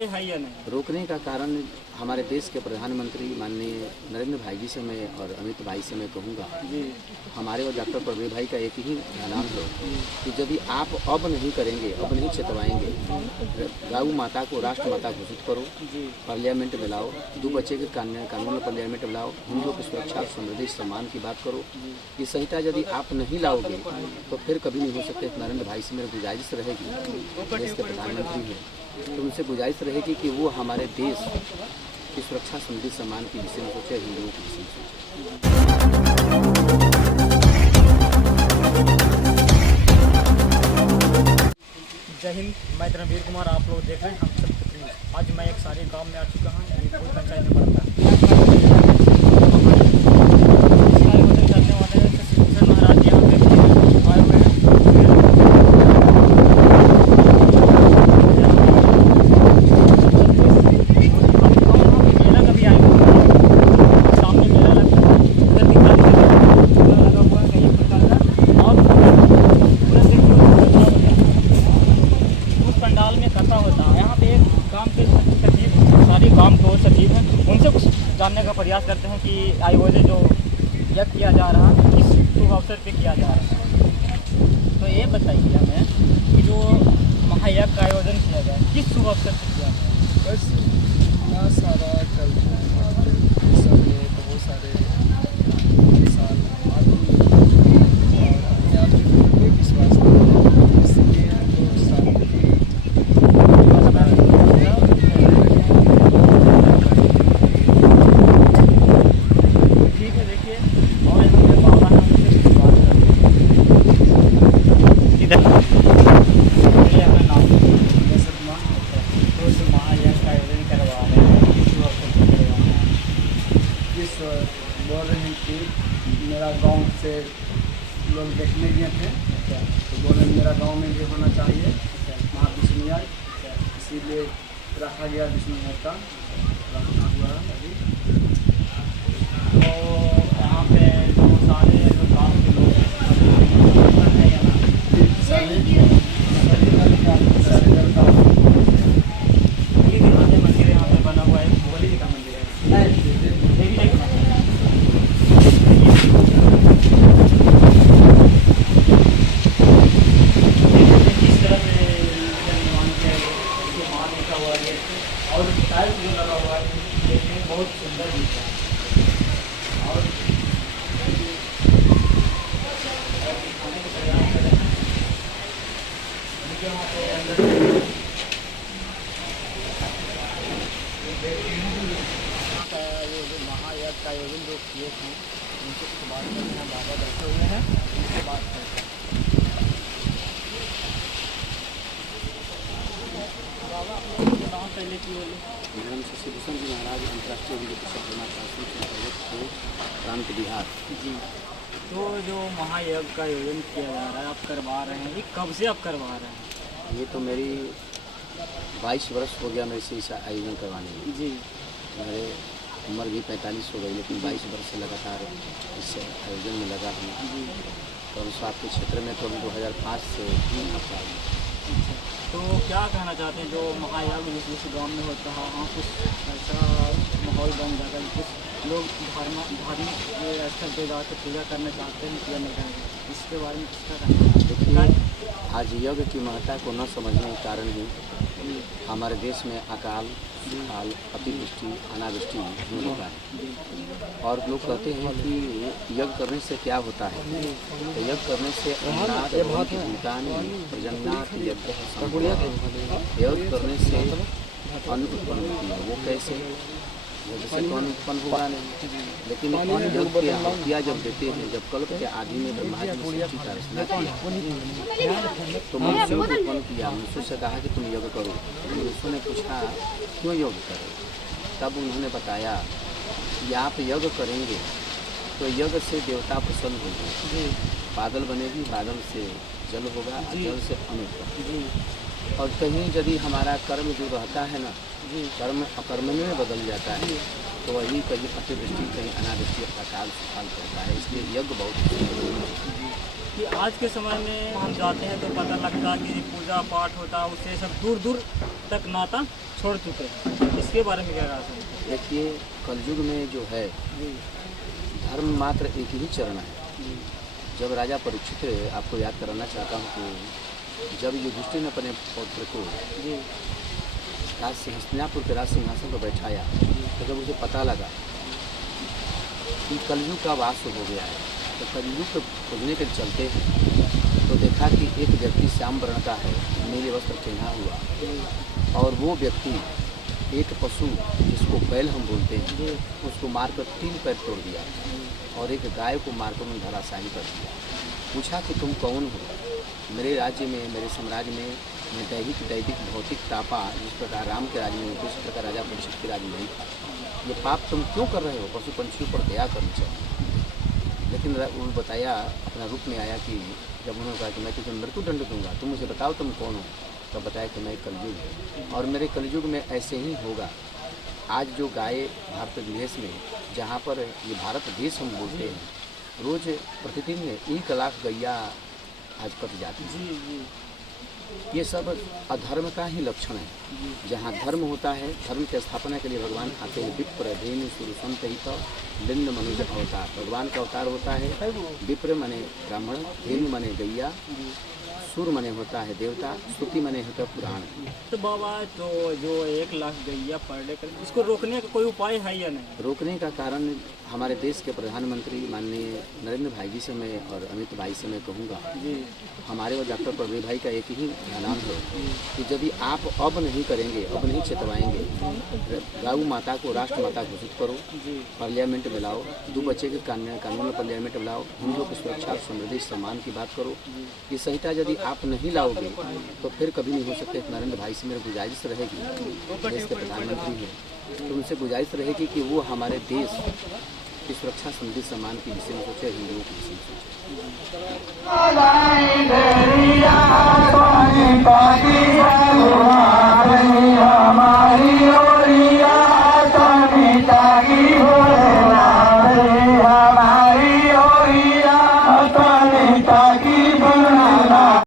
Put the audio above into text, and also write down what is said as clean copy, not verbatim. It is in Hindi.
है या नहीं? रोकने का कारण हमारे देश के प्रधानमंत्री माननीय नरेंद्र भाई जी से मैं और अमित भाई से मैं कहूँगा जी हमारे और डॉक्टर प्रवीण भाई का एक ही नाम है कि यदि आप अब नहीं करेंगे, अब नहीं चेतवाएंगे, गौ माता को राष्ट्र माता घोषित करो, जी पार्लियामेंट में लाओ, 2 बच्चे के कानून में पार्लियामेंट में लाओ, हिंदुओं की सुरक्षा समृद्धि सम्मान की बात करो। ये संहिता यदि आप नहीं लाओगे तो फिर कभी नहीं हो सकते। नरेंद्र भाई से मेरी गुजारिश रहेगी, देश के प्रधानमंत्री हैं, तो उनसे गुजारिश रहेगी कि वो हमारे देश की सुरक्षा समृद्धि सम्मान के विषय में सोचे, हिंदुओं के विषय में सोचे। जय हिंद, मैं रणवीर कुमार, आप लोग देख रहे हैं हम सब न्यूज़। आज मैं एक सारे गांव में आ चुका हूँ, ये कोई पंचायत में पड़ता है। करने वाले हैं सिद्धेश्वर महाराज यहाँ पे आए हुए हैं। मेला कभी आए सामने मेला लगा हुआ है कई प्रकार का, और पूरा उस पंडाल में कथा होता है। यहाँ पे एक गांव के सचिव, सारे गांव के सचिव हैं, उनसे कुछ जानने का प्रयास करते हैं कि आयोजन जो यज्ञ किया जा रहा है किस शुभ अवसर पे किया जा रहा है। तो ये बताइए हमें कि जो महायज्ञ का आयोजन किया गया है किस शुभ अवसर पे किया गया है? बस इतना सारा कल सब में बहुत सारे इंसान आदमी और अपने आप में कोई विश्वास नहीं, इसलिए हमको शांति ठीक है। देखिए और यहाँ पे बाबा हैं, उनसे बात करते हैं। इधर ये अपना नाम शर्मा, तो इस महायज्ञ का आयोजन करवा रहे हैं, किस शुभ अवसर पे करवा रहे हैं? जिस बोल रहे हैं कि मेरा गांव से लोग देखने गए थे, तो बोले मेरा गांव में भी होना चाहिए महाविष्णु यज्ञ, इसीलिए रखा गया विष्णु यज्ञ का रखना हुआ है अभी। तो यहाँ पे जो सारे जो गाँव के लोग हैं या ना, ये भी मंदिर मंदिर यहाँ पे बना हुआ है, भोले जी का मंदिर है, देवी जी का मंदिर है। किस तरह से निर्माण किया गया है, वहाँ लिखा हुआ है और टाइल्स जो लगा हुआ है देखने में बहुत सुंदर दिखता है। और खाने के प्रयास करें देखिए वहाँ पे अंदर का वो जो महायज्ञ का आयोजन जो किए थे उनसे कुछ बात करते हैं। बाबा बैठे हुए हैं, उनसे बात करते हैं। बाबा आप लोग नाम पहले की बोले? मेरा नाम सिद्धेश्वर जी महाराज, अंतर्राष्ट्रीय विजय परिषद प्रांत बिहार। जी, तो जो महायज्ञ का आयोजन किया जा रहा है आप करवा रहे हैं, ये कब से आप करवा रहे हैं? ये तो मेरी 22 वर्ष हो गया मेरे से इस आयोजन करवाने में। जी मेरे उम्र भी 45 हो गई, लेकिन 22 वर्ष से लगातार इस आयोजन में लगा हूँ। जी, तो स्वास्थ्य के क्षेत्र में तो 2005 से ही आता है। अच्छा। तो क्या कहना चाहते हैं जो महायज्ञ जिस गाँव में होता है वहाँ कुछ ऐसा माहौल बन जाता है, कुछ लोग धार्मिक स्थल पे जाकर पूजा करना चाहते हैं या नहीं करेंगे, इसके बारे में किसका कहना है? देखिए, आज यज्ञ की महत्ता को न समझने के कारण ही हमारे देश में अकाल, सुकाल, अतिवृष्टि, अनावृष्टि होता है। और लोग कहते हैं कि यज्ञ करने से क्या होता है, तो यज्ञ करने से अन्नाद भूतान प्रजन्नात यज्ञ करने से अन्न उत्पन्न होती है। वो कैसे? जैसे तो अन्न उत्पन्न होगा नहीं, लेकिन अन्न यज्ञ की आहुतियाँ जब देते हैं, जब कल्प के आदि में ब्रह्मा जी ने सृष्टि का रचना किया तो मनुष्य को उत्पन्न किया। मनुष्य से कहा कि तुम यज्ञ करो। मनुष्य ने पूछा क्यों यज्ञ करो? तब उन्होंने बताया कि आप यज्ञ करेंगे तो यज्ञ से देवता प्रसन्न होंगे, बादल बनेगी, बादल से जल होगा, जल से अन्न होगा। और कहीं यदि हमारा कर्म जो रहता है ना, कर्म अकर्म में बदल जाता है, तो वही कहीं अतिवृष्टि, कहीं अनावृष्टि, अकाल सुकाल करता है। इसलिए यज्ञ बहुत कि आज के समय में हम जाते हैं तो पता लगता है कि पूजा पाठ होता है, उससे सब दूर दूर तक नाता छोड़ चुके हैं। इसके बारे में क्या राय है? देखिए, कलयुग में जो है धर्म मात्र एक ही चरण है। जब राजा परीक्षित, आपको याद कराना चाहता हूँ कि जब युधिष्ठिर ने अपने पौत्र को हस्तिनापुर के राज सिंहासन पर बैठाया, तो जब उसे पता लगा कि कलयुग का वास हो गया है, तो कलयुग को खोजने के चलते हैं तो देखा कि एक व्यक्ति श्याम वर्ण का है, नीले वस्त्र पहना हुआ, और वो व्यक्ति एक पशु जिसको बैल हम बोलते हैं उसको मारकर 3 पैर तोड़ दिया, और एक गाय को मारकर उन्हें धराशायी कर दिया। पूछा कि तुम कौन हो? मेरे राज्य में, मेरे साम्राज्य में दैविक भौतिक तापा जिस प्रकार राम के राज्य में उस प्रकार राजा परीक्षित के राज्य में नहीं था। ये पाप तुम क्यों कर रहे हो? पशु पंछियों पर दया करनी चाहिए। लेकिन उन्होंने बताया, अपना रूप में आया कि जब उन्होंने कहा कि मैं तुझे मृत्यु दंड दूंगा, तुम मुझे बताओ तुम कौन हो? तब बताया कि मैं कलयुग हूँ, और मेरे कलयुग में ऐसे ही होगा। आज जो गाय भारत देश में, जहाँ पर ये भारत देश हम बोलते हैं, रोज़ प्रतिदिन 1 लाख गैया आज कट जाती है। ये सब अधर्म का ही लक्षण है। जहाँ धर्म होता है, धर्म की स्थापना के लिए भगवान आते हैं। विप्र धेनु सुर संत हित लिंग मनुज अवतार, भगवान का अवतार होता है। विप्र माने ब्राह्मण, धेनु माने गैया, सुर माने होता है देवता, स्तुति माने होता है पुराण। तो बाबा, तो जो 1 लाख गैया पर डे कर, इसको रोकने का कोई उपाय है या नहीं? रोकने का कारण हमारे देश के प्रधानमंत्री माननीय नरेंद्र भाई जी से मैं और अमित भाई से मैं कहूँगा, हमारे और डॉक्टर प्रवीण भाई का एक ही नाम है कि यदि आप अब नहीं करेंगे, अब नहीं चेतवाएंगे, गौ माता को राष्ट्र माता घोषित करो, पार्लियामेंट में लाओ, 2 बच्चे के कानून में पार्लियामेंट में लाओ, हिंदुओं की सुरक्षा, समृद्धि, सम्मान की बात करो। ये संहिता यदि आप नहीं लाओगे तो फिर कभी नहीं हो सकते। नरेंद्र भाई से मेरी गुजारिश रहेगी, देश के प्रधानमंत्री हैं, तो उनसे गुजारिश रहेगी कि वो हमारे देश की सुरक्षा, समृद्धि, सम्मान की विषय में सोचे, हिंदुओं की विषय में सोचे।